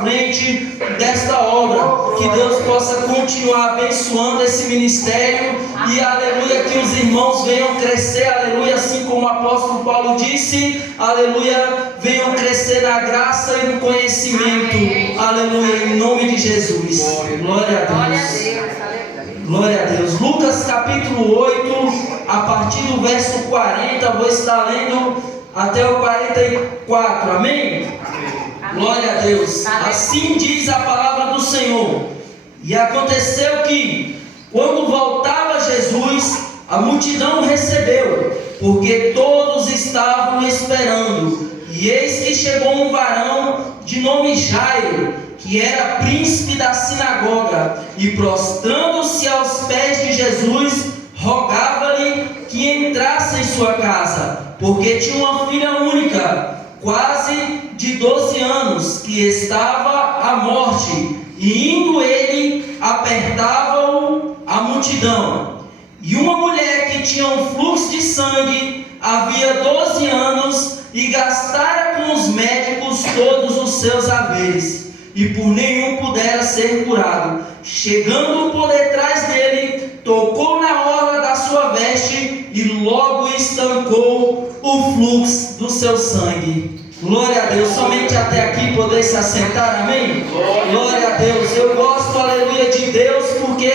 frente desta obra, que Deus possa continuar abençoando esse ministério e aleluia, que os irmãos venham crescer, aleluia, assim como o apóstolo Paulo disse, aleluia, venham crescer na graça e no conhecimento, aleluia, em nome de Jesus. Glória a Deus. Glória a Deus. Lucas capítulo 8, a partir do verso 40, vou estar lendo até o 44, amém? Glória a Deus. Assim diz a palavra do Senhor. E aconteceu que, quando voltava Jesus, a multidão o recebeu, porque todos estavam esperando. E eis que chegou um varão de nome Jairo, que era príncipe da sinagoga, e prostrando-se aos pés de Jesus, rogava-lhe que entrasse em sua casa, porque tinha uma filha única, quase de 12 anos, que estava à morte, e indo ele, apertava-o a multidão. E uma mulher que tinha um fluxo de sangue, havia 12 anos, e gastara com os médicos todos os seus haveres, e por nenhum pudera ser curado. Chegando por detrás dele, tocou na orla da sua veste, e logo estancou o fluxo do seu sangue. Glória a Deus. Somente até aqui poder se assentar, amém? Glória a Deus. Eu gosto, aleluia, de Deus, porque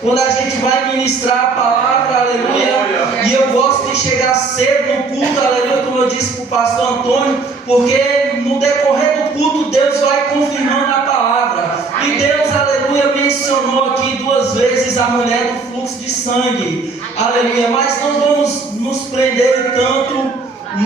quando a gente vai ministrar a palavra, aleluia, e eu gosto de chegar cedo no culto, aleluia, como eu disse para o pastor Antônio, porque no decorrer do culto Deus vai confirmando a palavra. E Deus, aleluia, mencionou aqui 2 vezes a mulher do fluxo de sangue, aleluia, mas não vamos nos prender tanto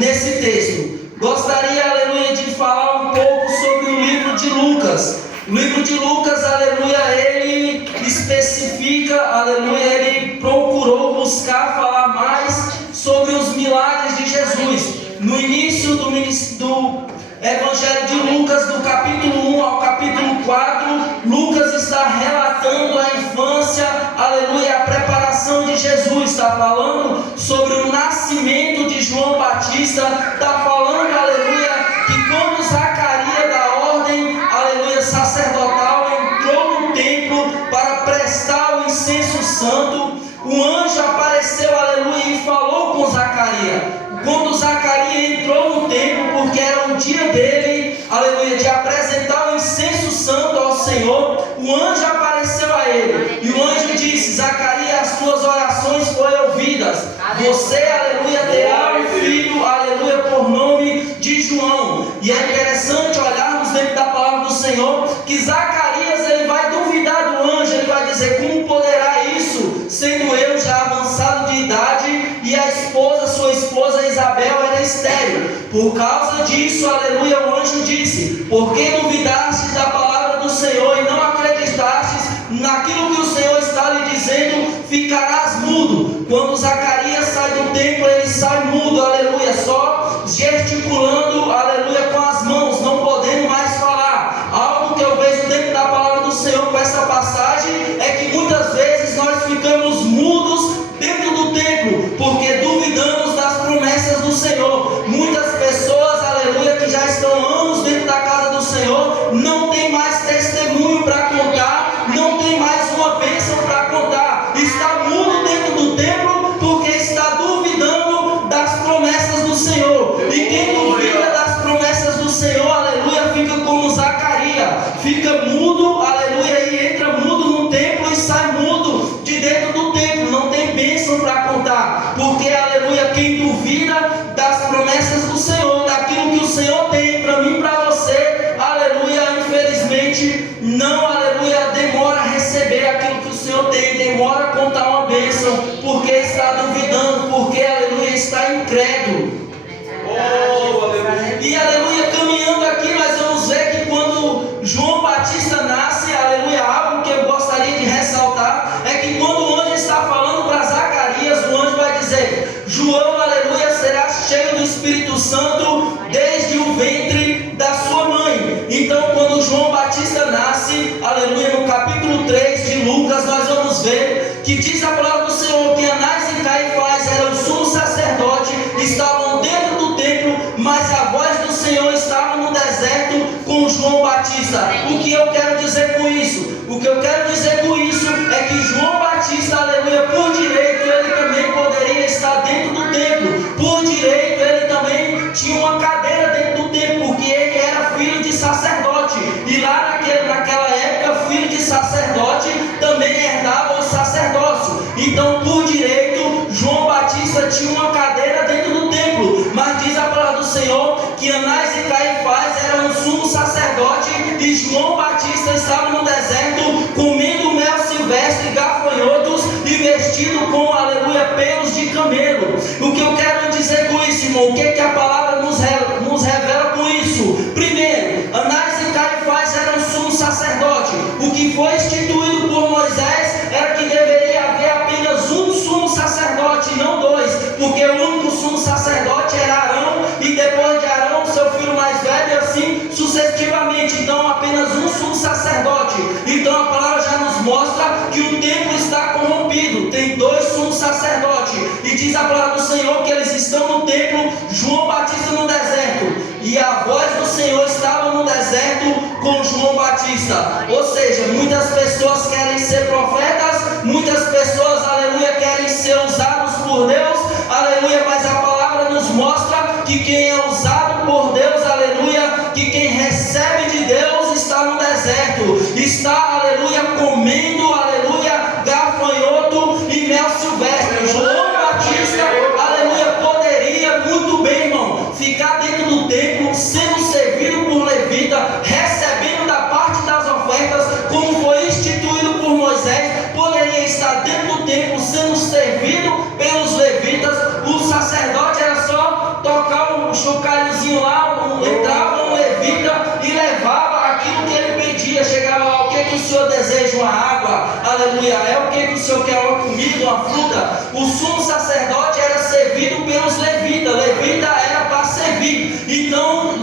nesse texto. Gostaria, aleluia, de falar um pouco sobre o livro de Lucas. O livro de Lucas, aleluia, ele especifica, aleluia, ele procurou buscar falar mais sobre os milagres de Jesus. No início do Evangelho de Lucas, do capítulo 1 ao capítulo 4, Lucas está relatando a infância, aleluia, a preparação de Jesus, está falando sobre o nascimento de João Batista, está falando, aleluia, que quando Zacarias da ordem, aleluia, sacerdotal, entrou no templo para prestar o incenso santo, o anjo apareceu, aleluia, e falou com Zacarias. Quando Zacarias entrou no templo, porque era o dia dele, aleluia, de apresentar o incenso santo ao Senhor, o anjo apareceu a ele, e o anjo disse: Zacarias, as tuas orações foram ouvidas, você, aleluia, terá um filho, aleluia, por nome de João. E é interessante olharmos dentro da palavra do Senhor, que Zacarias, ele vai duvidar do anjo, ele vai dizer: como poderá isso, sendo eu já avançado de idade, e a esposa, sua esposa Isabel, era estéril? Por causa disso, aleluia, o anjo disse: porque duvidastes da palavra do Senhor e não acreditastes naquilo que o Senhor está lhe dizendo, ficarás mudo. Quando Zacarias sai do templo, ele sai mudo, aleluia, só gesticulando, aleluia, com as mãos, não podendo mais falar. Algo que eu vejo dentro da palavra do Senhor com essa passagem é que muitas vezes nós ficamos mudos dentro do templo, porque duvidamos das promessas do Senhor. Muitas pessoas, aleluia, que já estão anos dentro da casa do Senhor, não tem mais testemunho para contar, não tem mais uma bênção para contar, está mudo dentro do templo, porque está duvidando das promessas do Senhor. E quem duvida das promessas do Senhor, aleluia, fica como Zacarias, fica mudo, aleluia, e entra mudo no templo e sai mudo de dentro do templo, não tem bênção para contar, porque, aleluia, quem duvida das promessas do Senhor, daquilo que o Senhor tem para mim e para você, aleluia, infelizmente não, aleluia, demora a receber aquilo que o Senhor tem, demora a contar uma bênção, porque está duvidando, porque, aleluia, está incrédulo. E, aleluia, caminhando aqui, nós vamos ver que quando João Batista nasce, aleluia, algo que eu gostaria de ressaltar é que quando o anjo está falando para Zacarias, o anjo vai dizer: João, aleluia, será cheio do Espírito Santo desde o ventre da sua mãe. Então, quando João Batista nasce, aleluia, no capítulo 3 de Lucas, nós vamos ver que diz a palavra do Senhor que Anás e Caifás eram o sumo sacerdote, estavam dentro do templo, mas a voz do Senhor estava no deserto com João Batista. O que eu quero dizer com isso? O que eu quero dizer com isso é que João Batista, aleluia, por direito ele também poderia estar dentro do templo. Por direito ele também tinha uma cadeira dentro do templo, porque ele era filho de sacerdote. E lá naquela época, filho de sacerdote também herdava o sacerdócio. Então, por direito, João Batista tinha uma cadeira dentro do templo. Mas diz a palavra do Senhor que Anás e Caifás eram um sumo sacerdote e João Batista estava no deserto comendo mel silvestre, gafanhotos e vestido com, aleluia, pelos de camelo. O que eu quero dizer com isso, irmão? O que a palavra nos revela com isso? Primeiro, Anás e Caifás eram sumo sacerdote. O que foi instituído por Moisés era que deveria haver apenas um sumo sacerdote, não dois, porque o único sumo sacerdote era Arão, e depois de Arão, seu filho mais velho, e assim sucessivamente. Então, apenas um sumo sacerdote. Então, a palavra já nos mostra que o templo está corrompido. Tem dois sumos sacerdotes. E diz a palavra do Senhor que eles estão no templo, João Batista no deserto. E a voz do Senhor estava no deserto com João Batista. Ou seja, muitas pessoas querem ser profetas, muitas pessoas, aleluia, querem ser usados por Deus, aleluia, mas a palavra nos mostra que quem é usado por Deus, aleluia, que quem recebe de Deus está no deserto, está, aleluia, comendo, aleluia, gafanhoto e mel silvestre. João Batista, aleluia, poderia muito bem, irmão, ficar dentro do templo, sendo servido por levita, recebendo da parte das ofertas, como foi instituído por Moisés, poderia estar dentro do templo, sendo servido pelos levitas. O sacerdote era só tocar um chocalhozinho lá, entrava um levita e levava aquilo que ele pedia. Chegava lá: o que o senhor deseja? Uma água, aleluia. É o que o senhor quer? Uma comida, uma fruta? O sumo sacerdote era servido pelos levitas. Levita era para servir. Então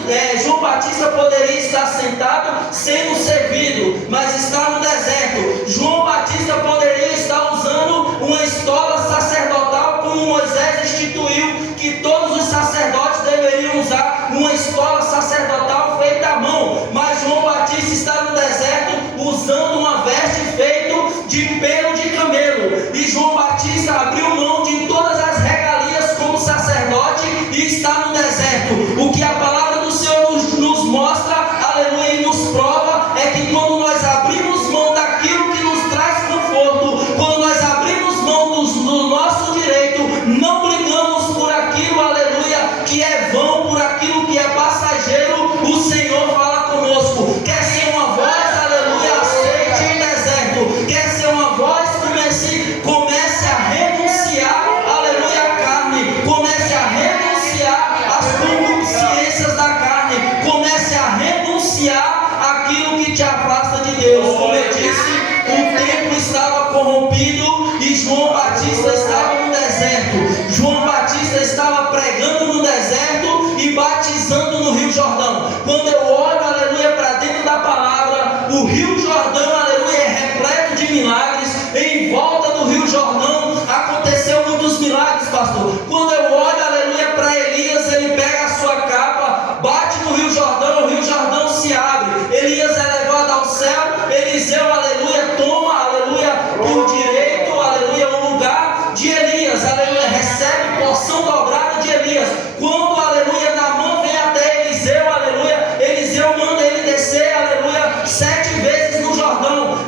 João Batista poderia estar sentado sendo servido, mas está no deserto. João Batista poderia estar usando uma estola sacerdotal, como Moisés instituiu que todos os sacerdotes deveriam usar uma estola sacerdotal feita à mão. Mas João Batista está no deserto usando uma veste feita de pelo de camelo. E João Batista abriu mão de todas as regalias como sacerdote e está no deserto. O que a palavra do Senhor nos mostra, aleluia, e nos prova é que quando nós abrimos mão daquilo que nos traz conforto, quando nós abrimos mão do nosso direito, não brigamos por aquilo, aleluia, que é vão, por aquilo que é passageiro, o Senhor fala conosco. Quer ser uma voz, aleluia, aceite o deserto. Quer ser uma voz, comece a renunciar, aleluia, a carne. Comece a renunciar às concupiscências da carne. Comece a renunciar aquilo que te afasta de Deus. Como eu disse, o templo estava corrompido e João Batista estava no deserto. João Batista estava pregando no deserto e batizando no Rio Jordão. Quando eu olho, aleluia, para dentro da palavra, o Rio Jordão, aleluia, é repleto de milagres. Em volta do Rio Jordão aconteceu muitos milagres, pastor. Quando eu olho, aleluia, para Elias, ele pega a sua capa, bate no Rio Jordão se abre. Elias é levado ao céu. Eliseu, aleluia, toma, aleluia, por direito, aleluia, o lugar de Elias, aleluia, recebe porção dobrada de Elias. Quando, aleluia, Naamã vem até Eliseu, aleluia, Eliseu manda ele descer, aleluia, 7 vezes no Jordão.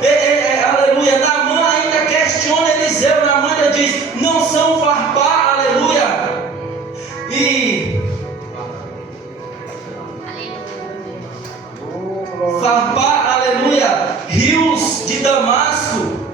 Aleluia, Naamã ainda questiona Eliseu. Naamã ainda diz: não são farpar, aleluia, e farpar, aleluia, rios de Damasco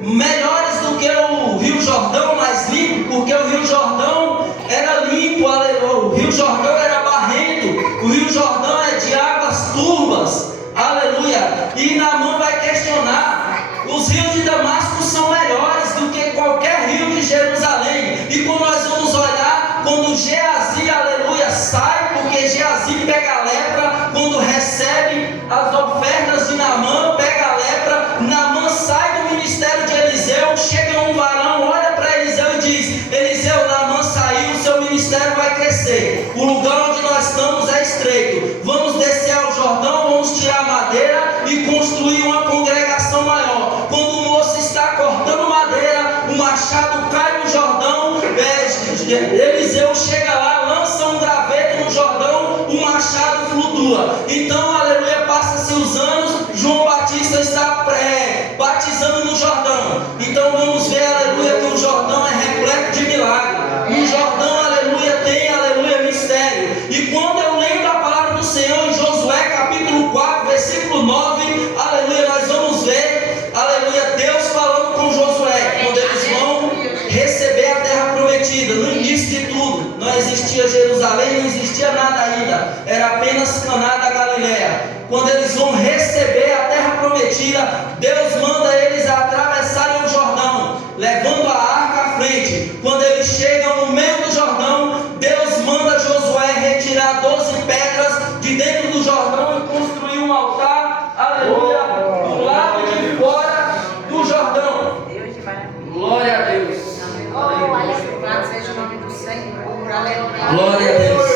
melhores do que o Rio Jordão, mais limpo, porque o Rio Jordão era limpo, aleluia, o Rio Jordão era barrento, o Rio Jordão é de águas turvas, aleluia. E Naamã vai questionar: os rios de Damasco são melhores do que qualquer rio de Jerusalém. E quando nós vamos olhar, quando Geazi, aleluia, sai, porque Geazi pega a lepra, quando recebe as ofertas de Naamã, pega a lepra, Naamã sai do ministério de Eliseu e construir uma congregação maior. Quando o moço está cortando madeira, o machado cai no Jordão, Eliseu chega lá, lança um graveto no Jordão, o machado flutua. Então, aleluia, passa-se os anos, João Batista está batizando no Jordão. Então vamos ver, aleluia, que o Jordão é repleto de milagre. O Jordão, aleluia, tem, aleluia, mistério. E quando eu leio a palavra do Senhor em Josué capítulo 4, versículo 9, aleluia, nós vamos ver, aleluia, Deus falando com Josué, quando eles vão receber a terra prometida. No início de tudo, não existia Jerusalém, não existia nada ainda, era apenas Caná da Galileia. Quando eles vão receber a terra prometida, Deus manda eles atravessarem o Jordão, levando a arca à frente. Quando eles chegam no meio do Jordão, Deus manda Josué retirar 12 pedras de dentro do Jordão e construir um altar, aleluia, do lado de fora do Jordão. Glória a Deus. Glória a Deus.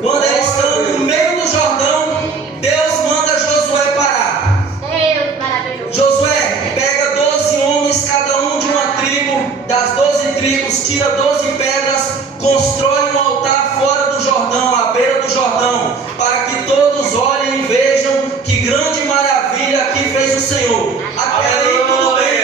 Quando eles estão no meio do Jordão, Deus manda Josué parar. Josué, pega 12 homens, cada um de uma tribo, das 12 tribos, tira 12 pedras, constrói um altar fora do Jordão, à beira do Jordão, para que todos olhem e vejam que grande maravilha aqui fez o Senhor. Até aí tudo bem.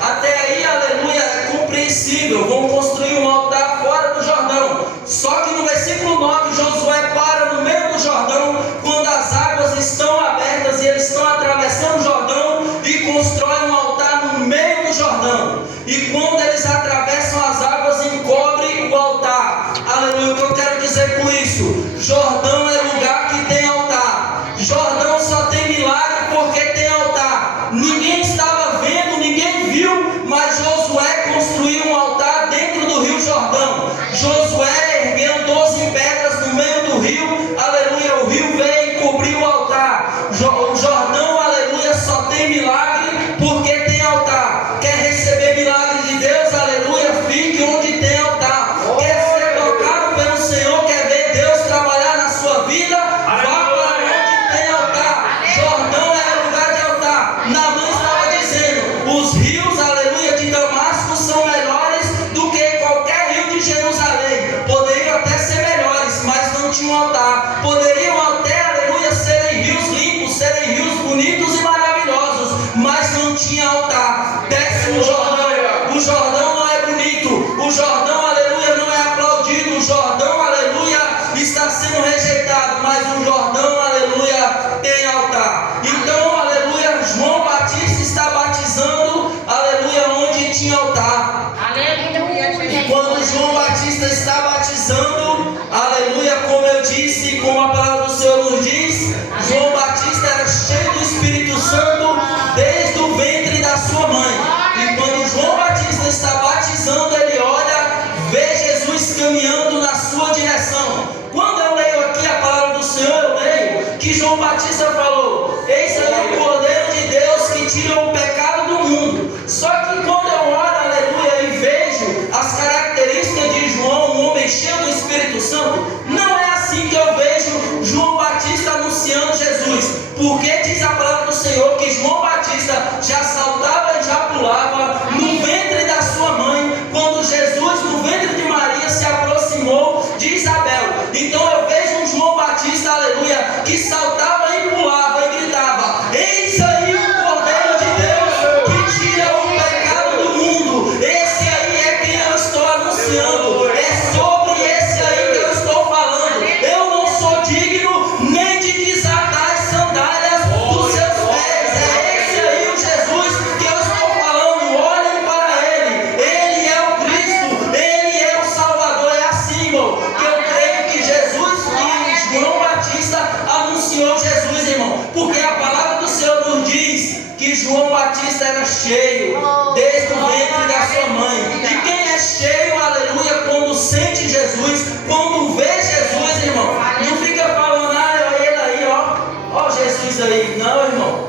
Até aí, aleluia, é compreensível. Vão construir um altar fora do Jordão. Só que no versículo 9, Josué para no meio do Jordão, quando as águas estão abertas e eles estão atravessando o Jordão, e constrói um altar no meio do Jordão. E quando eles atravessam as águas, encobre o altar. Aleluia, o que eu quero dizer com isso? Jordão é lugar que tem altar. Jordão só tem milagre porque tem altar. Ninguém estava vendo, ninguém viu, mas Josué construiu um altar dentro do rio Jordão. Josué ergueu 12 pedras no meio do rio, aleluia, o rio veio e cobriu o altar. O Jordão, aleluia, só tem milagre porque tem altar. Quer receber milagre de Deus, aleluia, fique onde tem altar. Quer ser tocado pelo Senhor, quer ver Deus trabalhar na sua vida, vá para onde tem altar. Jordão é lugar de altar. Naamã estava dizendo, os rios, aleluia, de Damasco são melhores do que qualquer rio de Jerusalém. Poderiam até ser melhores, mas não tinham altar. Poderiam até, aleluia, serem rios limpos, serem rios bonitos e maravilhosos, mas não tinha altar. Desce o Jordão. O Jordão não é bonito. O Jordão, aleluia, não é aplaudido. O Jordão, aleluia, está sendo rejeitado, mas o Jordão, aleluia, tem altar. Então, aleluia, João Batista está batizando, aleluia, onde tinha altar. E quando João Batista está batizando, aleluia, como eu disse, como a palavra do Senhor nos diz, João Batista era cheio do Espírito Santo desde o ventre da sua mãe. E quando João Batista está batizando, ele olha, vê Jesus caminhando na sua direção. Quando eu leio aqui a palavra do Senhor, eu leio que João Batista falou, eis aí o Cordeiro de Deus que tira o pecado do mundo. Só que quando eu olho, aleluia, e vejo as características de João, um homem cheio do Espírito Santo, não é assim que eu vejo João Batista anunciando Jesus. Porque diz a palavra do Senhor que João Batista já saltava e já pulava no ventre da sua mãe, quando Jesus, no ventre de Maria, se aproximou de Isabel. Então eu vejo um João Batista, aleluia, que saltava e pulava e gritava, eis aí o Cordeiro de Deus que tira o pecado do mundo. Esse aí é quem eu estou anunciando. É sobre esse aí que eu estou falando. Eu não sou digno nem de desatar as sandálias dos seus pés. É esse aí o Jesus que eu estou falando. Olhem para ele. Ele é o Cristo. Ele é o Salvador. É assim, irmão, que eu creio que Jesus, que João Batista anunciou Jesus, irmão. Porque a palavra do Senhor nos diz que João Batista era cheio desde o ventre da sua mãe. E quem é cheio, aleluia, quando sente Jesus, quando vê Jesus, irmão, não fica falando, olha ele aí, ó Jesus aí. Não, irmão,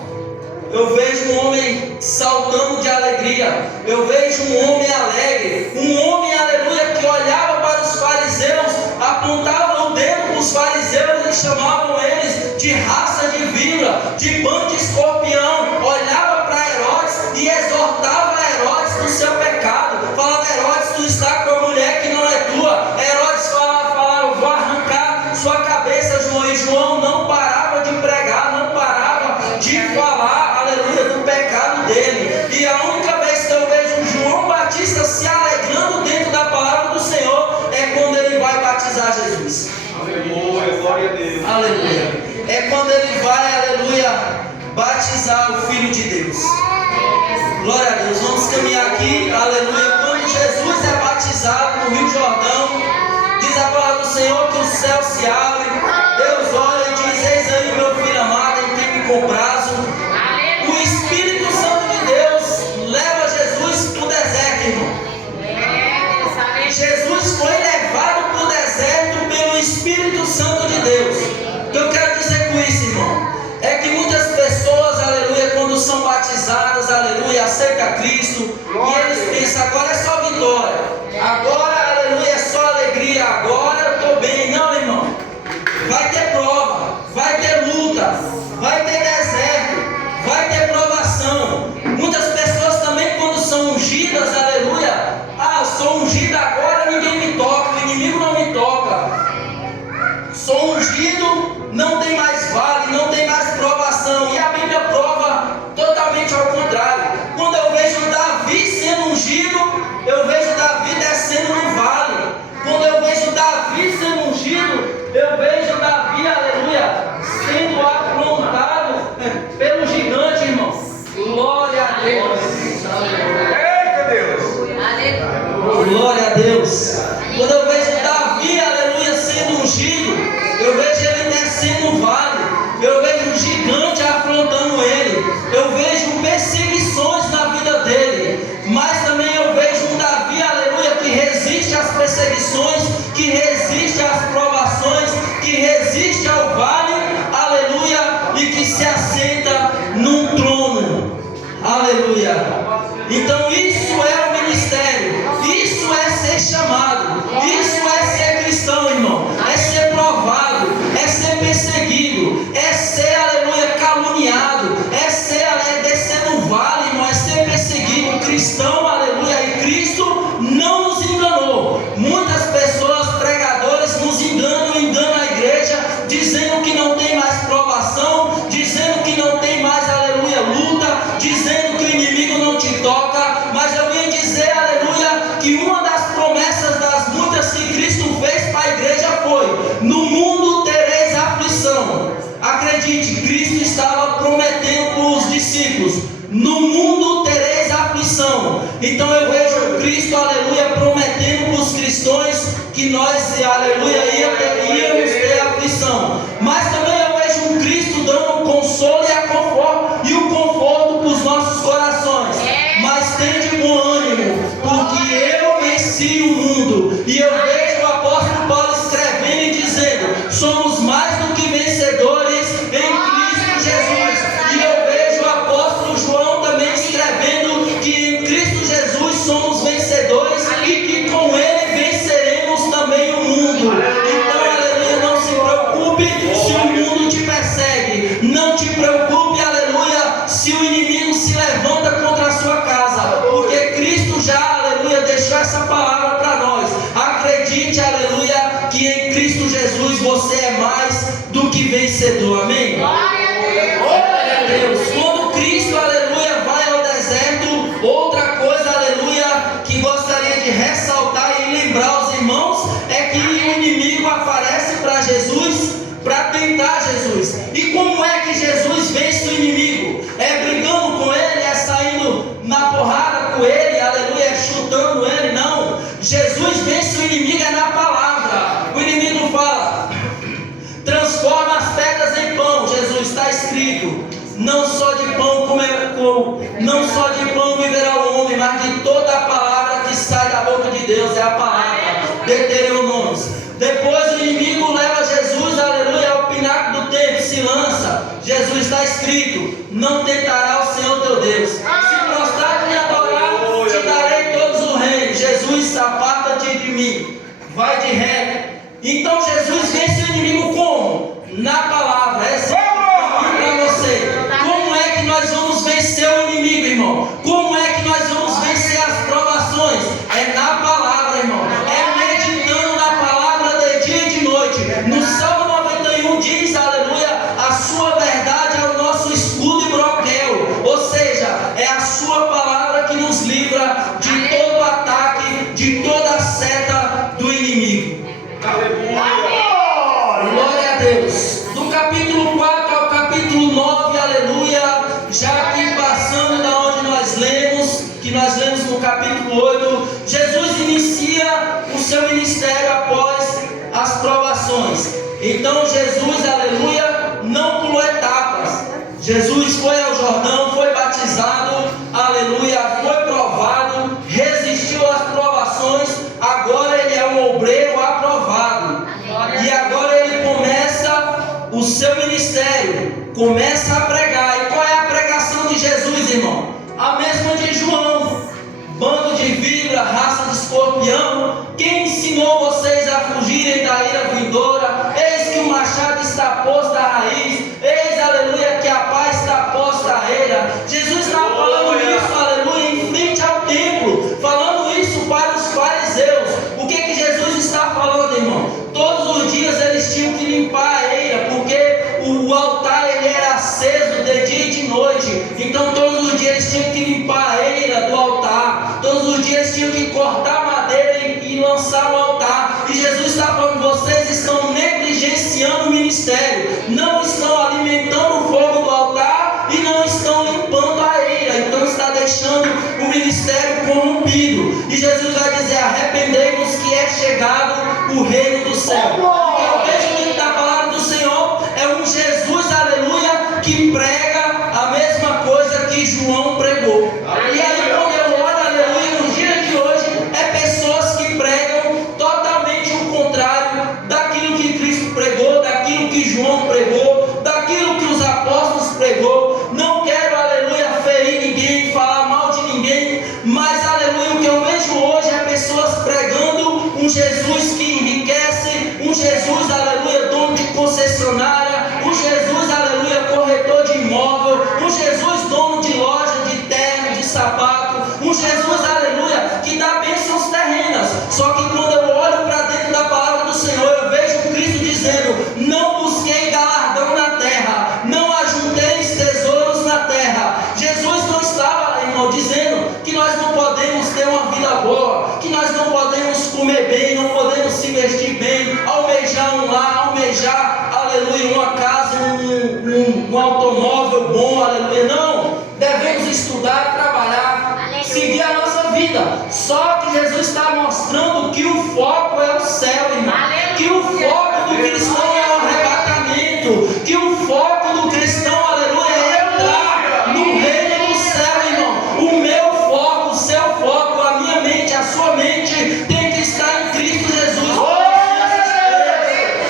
eu vejo um homem saltando de alegria. Eu vejo um homem alegre, um homem, aleluia, que olhava para os fariseus, apontava o dedo para os fariseus e chamavam eles de raça de víbora, de bando de escorpião. Olhava para Herodes e exortava Herodes do seu pecado. Falava: Herodes, tu está com a mulher que não é tua. Herodes falava: vou arrancar sua cabeça, João. E João não parava de pregar, não parava de falar, aleluia, do pecado dele. E a única vez que eu vejo João Batista se alegrando dentro da palavra do Senhor é quando ele vai batizar Jesus. Aleluia, glória a Deus. Aleluia. É quando ele vai, aleluia, batizar o Filho de Deus. Glória a Deus. Vamos caminhar aqui, aleluia. Quando Jesus é batizado no Rio Jordão, diz a palavra do Senhor que o céu se abre. Deus olha e diz: eis aí meu filho amado, em quem me comprazo. O Espírito Santo de Deus leva Jesus para o deserto, irmão. Jesus foi levado para o deserto pelo Espírito Santo de Deus. O que eu quero dizer com isso, irmão, é que muitas pessoas, aleluia, quando são batizadas, aleluia, aceitam Cristo, e eles pensam: agora é só vitória, agora, aleluia, é só alegria, agora eu estou bem. Não, irmão, vai ter prova, vai ter luta, vai ter deserto, vai ter provação. Muitas pessoas também, quando são ungidas, aleluia, eu sou ungido agora, ninguém me toca, o inimigo não me toca. Sou ungido, não tem mais vale, não tem mais provação. E a Bíblia prova totalmente ao contrário. Quando eu vejo Davi sendo ungido, eu vejo Davi descendo no vale. Quando eu vejo Davi sendo ungido, eu vejo Davi, aleluia, sendo afrontado pelo gigante, irmão. Glória a Deus. Eita Deus. Glória a Deus. Quando eu vejo Davi, aleluia, sendo ungido, eu vejo ele descendo o vale. Eu vejo um gigante afrontando ele. Eu vejo perseguições na vida dele. Mas também eu vejo um Davi, aleluia, que resiste às perseguições, que resiste às provações, que resiste ao vale, aleluia, e que se assenta num trono. Aleluia. Então isso é o ministério. Isso é ser chamado. Isso é ser cristão, irmão. É ser provado. É ser perseguido. É ser, aleluia, caluniado. É ser, descer no vale, irmão. É ser perseguido. Cristão, aleluia. E Cristo não nos enganou. Muitas pessoas, pregadores, nos enganam a igreja, dizendo que não tem mais provação, dizendo que não tem mais, aleluia, luta, dizendo que o inimigo não te toca. Mas eu venho dizer, aleluia, que uma das promessas das muitas que Cristo fez para a igreja foi: no mundo tereis aflição. Acredite, Cristo estava prometendo para os discípulos: no mundo tereis aflição. Então eu vejo Cristo, aleluia, prometendo para os cristãos que nós, aleluia, íamos ter aflição. Mas também eu vejo um Cristo dando o consolo e o conforto para os nossos corações. Mas tem de bom ânimo, porque eu venci o mundo. E eu vejo o apóstolo Paulo escrevendo e dizendo: somos mais do que vencedores em Cristo Jesus. E eu vejo o apóstolo João também escrevendo que em Cristo Jesus somos vencedores e que com ele venceremos também o mundo. Então, aleluia, não se preocupe se o mundo te persegue. Não te preocupe, aleluia, se o inimigo se levanta contra a sua casa, porque Cristo já, aleluia, deixou essa palavra para nós. Acredite, aleluia, que em Cristo Jesus você é mais do que vencedor. Amém? Glória a Deus. Quando Cristo, aleluia, vai ao deserto, outra coisa, aleluia, que gostaria de ressaltar e lembrar aos irmãos é que o inimigo aparece para Jesus, para tentar Jesus. E como é que Jesus vence o inimigo? É brigando com ele, é saindo na porrada com ele, aleluia, é chutando ele? Não. Jesus vence o inimigo é na palavra. O inimigo fala: transforma as pedras em pão. Jesus, está escrito: não só de pão viverá o homem, mas de toda a palavra que sai da boca de Deus. É a palavra. Deuteronômio. Depois o inimigo leva Jesus, aleluia, ao pináculo do templo, se lança. Jesus, está escrito: não tentará o Senhor teu Deus. Se prostrar e me adorar, te darei todos os reinos. Jesus, aparta-te de mim, vai de ré. Então Jesus vence o inimigo como? vamos vencer o inimigo, irmão? Como é que nós vamos vencer as provações? É na palavra, irmão. É meditando na palavra de dia e de noite. No Salmo 91 diz, aleluia, a sua verdade é o nosso escudo e broquel. Ou seja, é a sua palavra que nos livra de todo ataque, de toda seta do inimigo. Glória a Deus. Do capítulo 4 ao capítulo 9, aleluia, já aqui passando da onde nós lemos, que nós lemos no capítulo 8, Jesus inicia o seu ministério após as provações. Então Jesus, aleluia, não pulou etapas. Jesus foi ao Jordão, foi batizado, aleluia, foi provado, resistiu às provações, agora ele é um obreiro aprovado. E agora ele começa o seu ministério, começa a pregar. E qual é a pregação de Jesus, irmão? A mesma de João: bando de víbora, raça de escorpião, quem ensinou vocês a fugirem da ira vindoura? Eis que o machado está posto à raiz, eis, aleluia, que a paz está posta à eira. Jesus está falando isso, aleluia, em frente ao templo, falando isso para os fariseus. O que Jesus está falando, irmão? Todos os dias eles tinham que limpar a eira, porque o altar ele era aceso de dia e de noite. Então todos os dias eles tinham que limpar a eira do altar. Todos os dias tinham que cortar madeira e lançar no altar. E Jesus está falando: vocês estão negligenciando o ministério, não estão alimentando o fogo do altar e não estão limpando a eira. Então está deixando o ministério corrompido. E Jesus vai dizer: arrependei-vos que é chegado o reino do céu. Eu vejo dentro da palavra do Senhor é um Jesus, aleluia, que prega a mesma coisa que João pregou. E aí quando eu olho, aleluia, nos dias de hoje, é pessoas que pregam totalmente o contrário daquilo que Cristo pregou, daquilo que João pregou, daquilo que os apóstolos pregou. Não quero, aleluia, ferir ninguém, falar mal de ninguém, mas, aleluia, o que eu vejo hoje é pessoas pregando um Jesus que enriquece, um Jesus, aleluia, dono de concessionária, um Jesus, aleluia, corretor de imóvel, um Jesus dono de loja, de terno, de sapato, um Jesus, aleluia, que dá bênçãos terrenas. Só que quando eu olho para dentro da palavra do Senhor, eu vejo Cristo dizendo: não busquei galardão na terra, não ajunteis tesouros na terra. Jesus não estava, irmão, dizendo que nós não podemos ter uma vida boa, que nós não podemos comer bem, não podemos se vestir bem, almejar um lar, almejar, aleluia, uma casa, um automóvel bom, aleluia. Não, devemos estudar, trabalhar, seguir a nossa vida. Só que Jesus está mostrando que o foco é o céu, irmão. Que o foco do cristão é o arrebatamento, que o foco do cristão, aleluia, é entrar no reino do céu, irmão. O meu foco, o seu foco, a minha mente, a sua mente tem que estar em Cristo Jesus.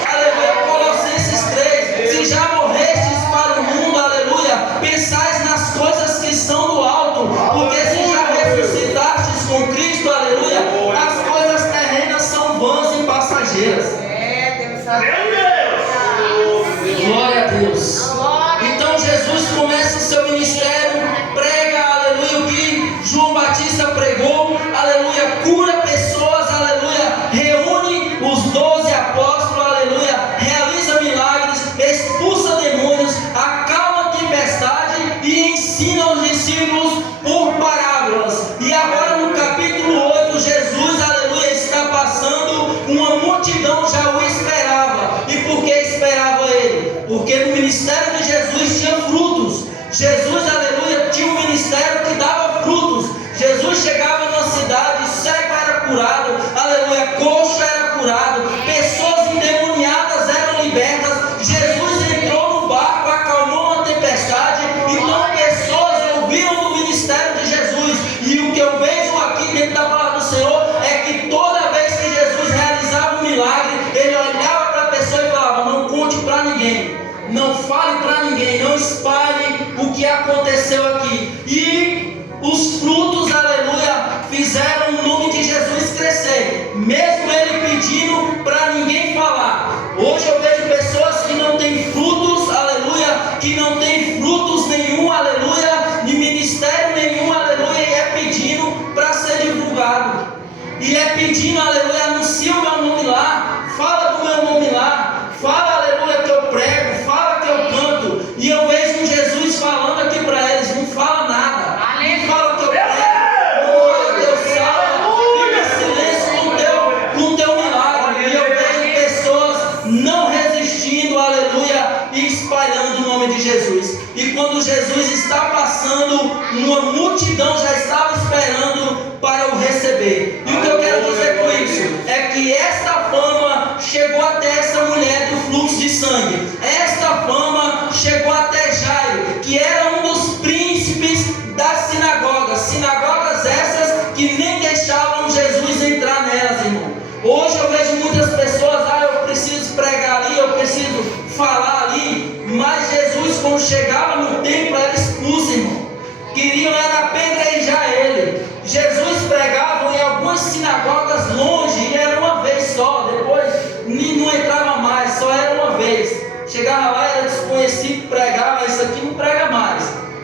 Aleluia, Colossenses 3: se já morrestes para o mundo, aleluia, pensais nas coisas que são do alto, porque se já ressuscitastes com Cristo, aleluia, as coisas terrenas são vãs e passageiras. Glória a Deus. Então Jesus começa o seu ministério, prega, aleluia, o que João Batista pregou, aleluia, cura pessoas, aleluia, reúne os 12 apóstolos, aleluia, realiza milagres, expulsa demônios, acalma a tempestade e ensina os discípulos por parábolas. E agora no capítulo 8, Jesus, aleluia, está passando, uma multidão já o esperava. E por que esperava ele? Porque no ministério de Jesus tinha frutos. Jesus, aleluia, tinha um ministério que dava frutos. Jesus chegava na cidade, cego era curado, aleluia, coxo era curado, pessoas endemoniadas eram libertas. Jesus entrou no barco, acalmou uma tempestade. Então pessoas ouviram do ministério de Jesus. E o que eu vejo aqui dentro da palavra do Senhor é que toda vez que Jesus realizava um milagre, ele olhava para a pessoa e falava: não conte para ninguém, não fale para ninguém, não espalhe o que aconteceu aqui. E os frutos, aleluia, fizeram o nome de Jesus crescer, mesmo ele pedindo para ninguém falar. Hoje eu vejo pessoas que não têm frutos, aleluia, que não têm frutos nenhum, aleluia, passando, uma multidão já estava esperando para o receber. E o que eu quero dizer com isso é que esta fama chegou até essa mulher do fluxo de sangue. Esta fama chegou até Jairo, que era um dos príncipes das sinagogas. Sinagogas essas que nem deixavam Jesus entrar nelas, irmão. Hoje eu vejo muitas pessoas, eu preciso pregar ali, eu preciso falar ali, mas Jesus, quando chegava no templo, era expulso, irmão. Queriam era apedrejar ele. Jesus pregava em algumas sinagogas longe, e era uma vez só, depois não entrava mais, só era uma vez. Chegava lá, era desconhecido, pregava, isso aqui não prega mais,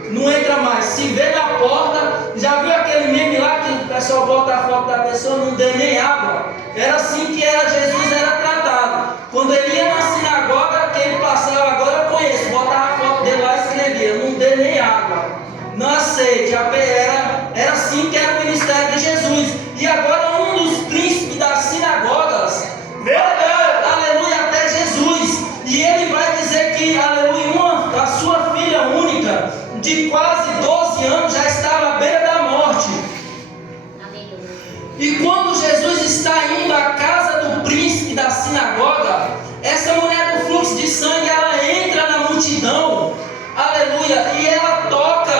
não entra mais. Se vê na porta, já viu aquele meme lá que o pessoal bota a foto da pessoa, não dê nem água? Era assim que Jesus era tratado. Quando ele ia na sinagoga, que ele passava, agora eu conheço, botava a foto dele lá e escrevia, não dê nem água, não aceite. Era assim que era o ministério de Jesus. E agora um dos príncipes das sinagogas, aleluia, até Jesus, e ele vai dizer que, aleluia, a sua filha única, de quase 12 anos, já estava à beira da morte. E quando Jesus está indo à casa do príncipe da sinagoga, essa mulher do fluxo de sangue, ela entra na multidão, aleluia, e ela toca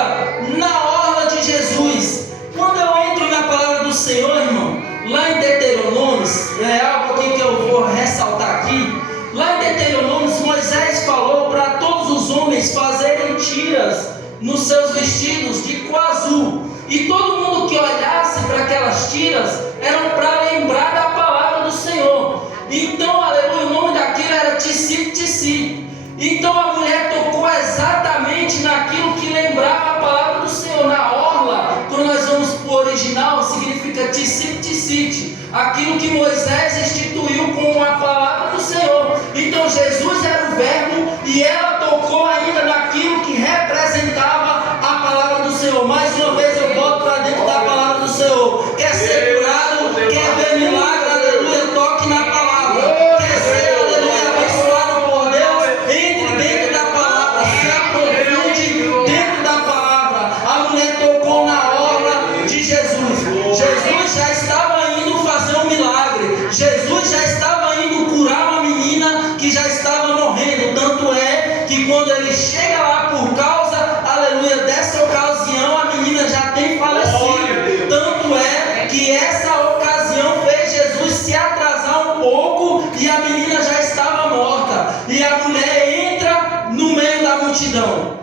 na orla de Jesus. Quando eu entro na palavra do Senhor, irmão, lá em Deuteronômios, é algo aqui que eu vou ressaltar aqui. Lá em Deuteronômios, Moisés falou para todos os homens fazerem tiras nos seus vestidos de couro azul, e todo mundo que olhasse para aquelas tiras eram para lembrar da palavra do Senhor. Então, aleluia, o nome daquilo era Tissi. Então a mulher tocou exatamente naquilo que lembrava a palavra do Senhor. Na orla, quando nós vamos para o original, significa Tissi, aquilo que Moisés instituiu com a palavra do Senhor. Então Jesus era o verbo, e ela tocou ainda naquilo que representava a palavra do Senhor. Mais uma vez eu boto para dentro da palavra do Senhor. Quer ser curado, quer ver milagre, aleluia, toque na palavra. Quer ser, aleluia, abençoado por Deus, entre dentro da palavra, se aprofunde dentro da palavra. A mulher tocou na orla de Jesus. Jesus já estava indo fazer um milagre. Jesus já estava indo curar uma menina que já estava morrendo. Tanto é que quando ele chega lá por causa, aleluia, dessa ocasião, a menina já tem falecido. Tanto é que essa ocasião fez Jesus se atrasar um pouco, e a menina já estava morta. E a mulher entra no meio da multidão.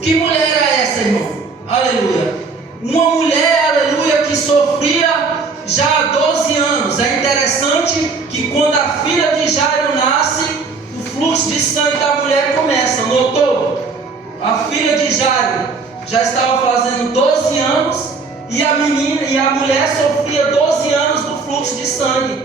Que mulher era essa, irmão? Aleluia. Uma mulher, aleluia, que sofria já há 12 anos. É interessante que quando a filha de Jairo nasce, o fluxo de sangue da mulher começa. Notou? A filha de Jairo já estava fazendo 12 anos, e a mulher sofria 12 anos do fluxo de sangue.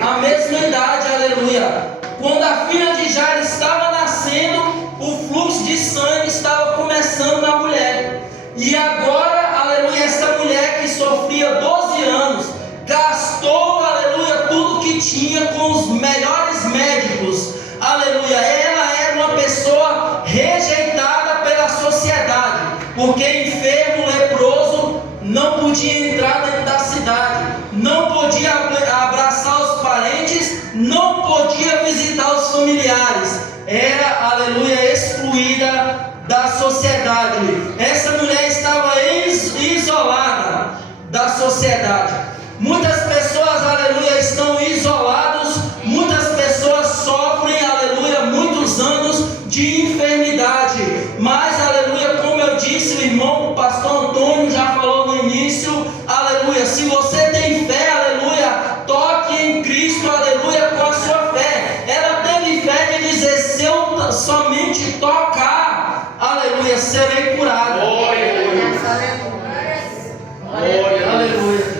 A mesma idade, aleluia. Quando a filha de Jairo estava nascendo, o fluxo de sangue estava começando na mulher. E agora, aleluia, esta mulher que sofria 12 anos, gastou, aleluia, tudo que tinha com os melhores médicos. Aleluia, ela era uma pessoa rejeitada pela sociedade, porque enfermo, leproso, não podia entrar dentro da cidade, não podia abraçar os parentes, não podia visitar os familiares. Era, aleluia, excluída da sociedade. Essa mulher estava isolada da sociedade. Muitas pessoas, aleluia, estão isoladas. Muitas pessoas sofrem, aleluia, muitos anos de enfermidade. Mas, aleluia, como eu disse, o irmão, o pastor Antônio já falou no início, aleluia, se você tem fé, aleluia, toque em Cristo, aleluia, com a sua fé. Ela teve fé de dizer, se eu somente tocar, aleluia, serei curado. Aleluia.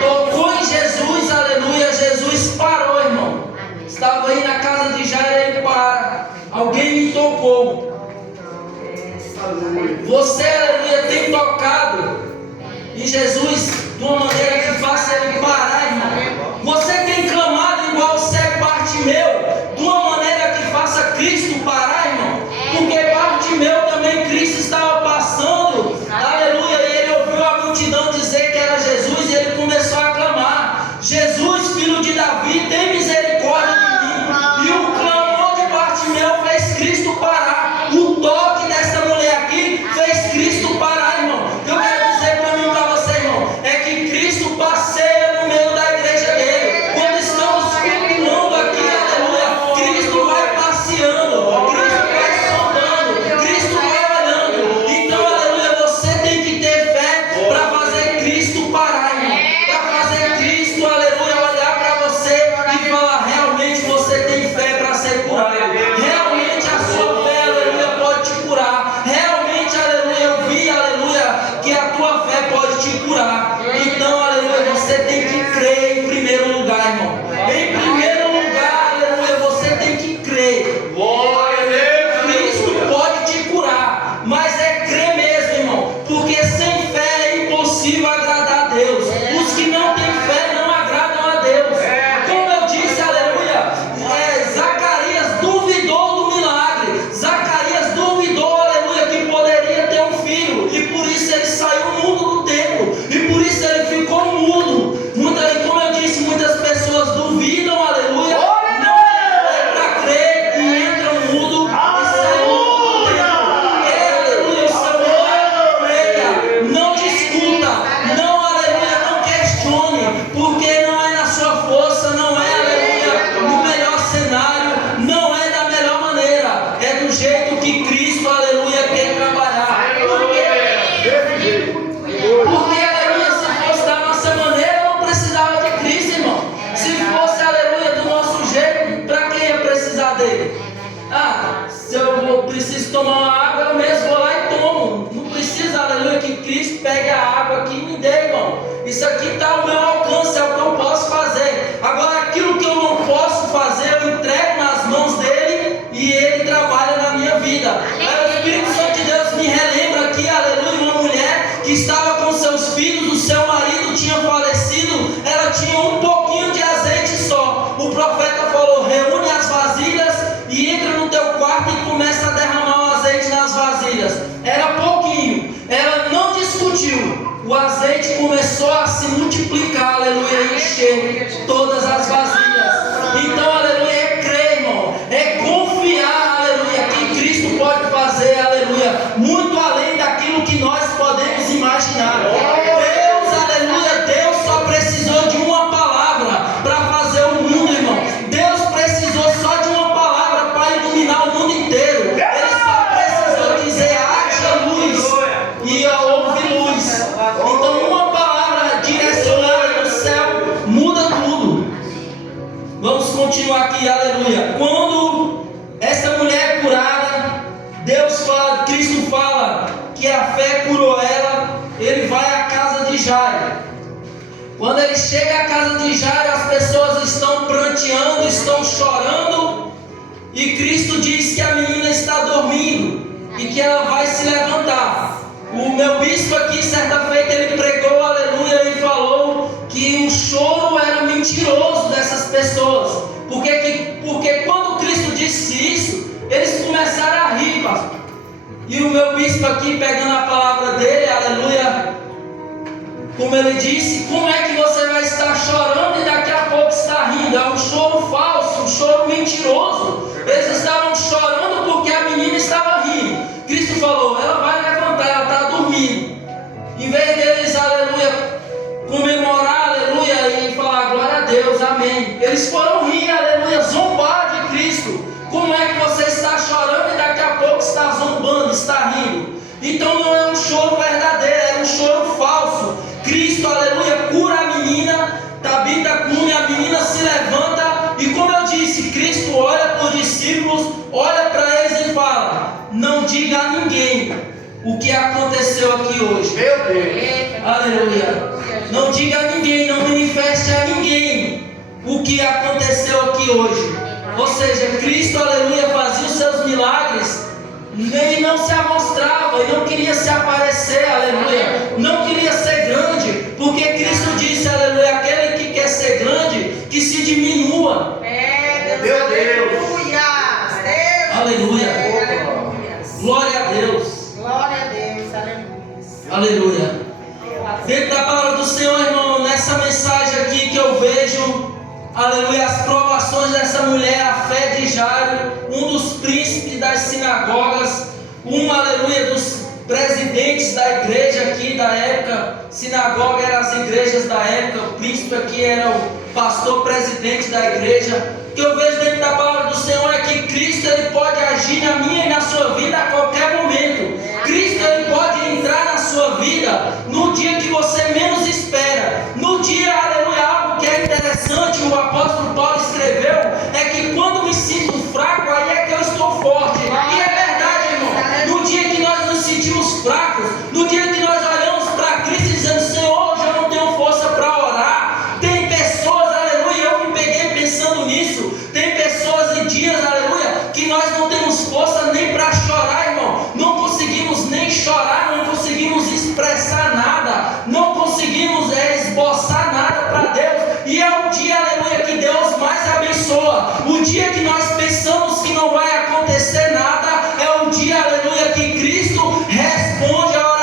Tocou em Jesus, aleluia, Jesus parou, irmão. Estava aí na casa de Jairo, ele para. Alguém me tocou. Você, aleluia, tem tocado em Jesus de uma maneira que faça ele parar, irmão. Você tem clamado igual o cego Bartimeu, de uma maneira que faça Cristo parar, irmão. preciso tomar uma água, eu mesmo vou lá e tomo. Não precisa, aleluia, que Cristo pegue a água aqui e me dê, irmão. Isso aqui está ao meu alcance, é o que eu posso fazer. Agora, aquilo que eu não posso fazer, eu entrego nas mãos dele e ele trabalha na minha vida. Aí o Espírito Santo de Deus me relembra aqui, aleluia, uma mulher que estava com seus filhos, o seu marido tinha falecido, ela tinha um pouquinho de azeite só. O profeta falou: reúne as vasilhas e entra no teu quarto e começa a derramar o azeite nas vasilhas. Era pouquinho, ela não discutiu. O azeite começou a se multiplicar, aleluia, e encher todas as vasilhas. Então, aleluia, é crer, irmão, é confiar, aleluia, que Cristo pode fazer, aleluia, muito além daquilo que nós podemos imaginar. Deus, aleluia, Deus só precisou de uma palavra para fazer o mundo, irmão. Deus precisou só de uma palavra para iluminar o mundo inteiro. Ele só precisou dizer: haja luz, e houve luz. Então, uma palavra direcionada no céu muda tudo. Vamos continuar aqui, aleluia. Quando essa mulher é curada, Deus fala, Cristo fala que a fé curou ela. Ele vai à casa de Jairo. Quando ele chega à casa de Jairo, as pessoas estão pranteando, estão chorando, e Cristo diz que a menina está dormindo e que ela vai se levantar. O meu bispo aqui, certa feita, ele pregou, aleluia, e falou que o choro era mentiroso dessas pessoas. Porque quando Cristo disse isso, eles começaram a rir, pastor. E o meu bispo aqui, pegando a palavra dele, aleluia, como ele disse: como é que você vai estar chorando e daqui a pouco está rindo? É um choro falso, um choro mentiroso. Eles estavam chorando porque a menina estava rindo. Cristo falou: ela vai levantar, ela está dormindo. Em vez deles, aleluia, comemorar, aleluia, e falar glória a Deus, amém, eles foram rir, aleluia, zombar de Cristo. Como é que você está chorando e daqui a pouco está zombando, está rindo? Então não é um choro verdadeiro, é um choro falso. Cristo, aleluia, cura a menina, Tabita come, a menina se levanta, e como eu disse, Cristo olha para os discípulos, olha para eles e fala: não diga a ninguém o que aconteceu aqui hoje. Meu Deus. Aleluia. Não diga a ninguém, não manifeste a ninguém o que aconteceu aqui hoje. Ou seja, Cristo, aleluia, fazia os seus milagres, ele não se amostrava, ele não queria se aparecer, aleluia, não queria ser grande, porque Cristo disse, aleluia, aquele que quer ser grande, que se diminua. Meu Deus. Aleluia. Glória a Deus. Glória a Deus, aleluia. Aleluia. Dentro da palavra do Senhor, irmão, nessa mensagem aqui que eu vejo, aleluia, as provações dessa mulher, a fé de Jairo, um dos príncipes das sinagogas, aleluia, dos presidentes da igreja aqui da época. Sinagoga eram as igrejas da época, o príncipe aqui era o pastor presidente da igreja. O que eu vejo dentro da palavra do Senhor é que Cristo, ele pode agir na minha e na sua vida a qualquer momento. Cristo, ele pode entrar na sua vida no dia que você menos espera. No dia, aleluia, algo que é interessante, o apóstolo Paulo escreveu, é que quando me sinto fraco, aí é que eu estou forte. E é verdade, irmão. No dia que nós nos sentimos fracos, no dia que nós olhamos para Cristo e dizemos: Senhor, hoje eu não tenho força para orar. Tem pessoas, aleluia, eu me peguei pensando nisso. Tem pessoas e dias, aleluia, que nós não temos força nem para chorar, irmão. Não conseguimos nem chorar, não conseguimos expressar nada, não conseguimos esboçar nada para Deus. E é o dia, aleluia, que Deus mais abençoa. O dia que nós pensamos que não vai acontecer nada, é o dia, aleluia, que Cristo responde a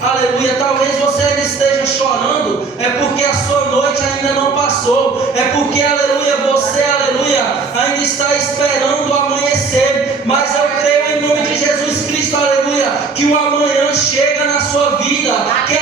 Aleluia. Talvez você ainda esteja chorando, é porque a sua noite ainda não passou, é porque, aleluia, você, aleluia, ainda está esperando o amanhecer. Mas eu creio em nome de Jesus Cristo, aleluia, que o amanhã chega na sua vida, que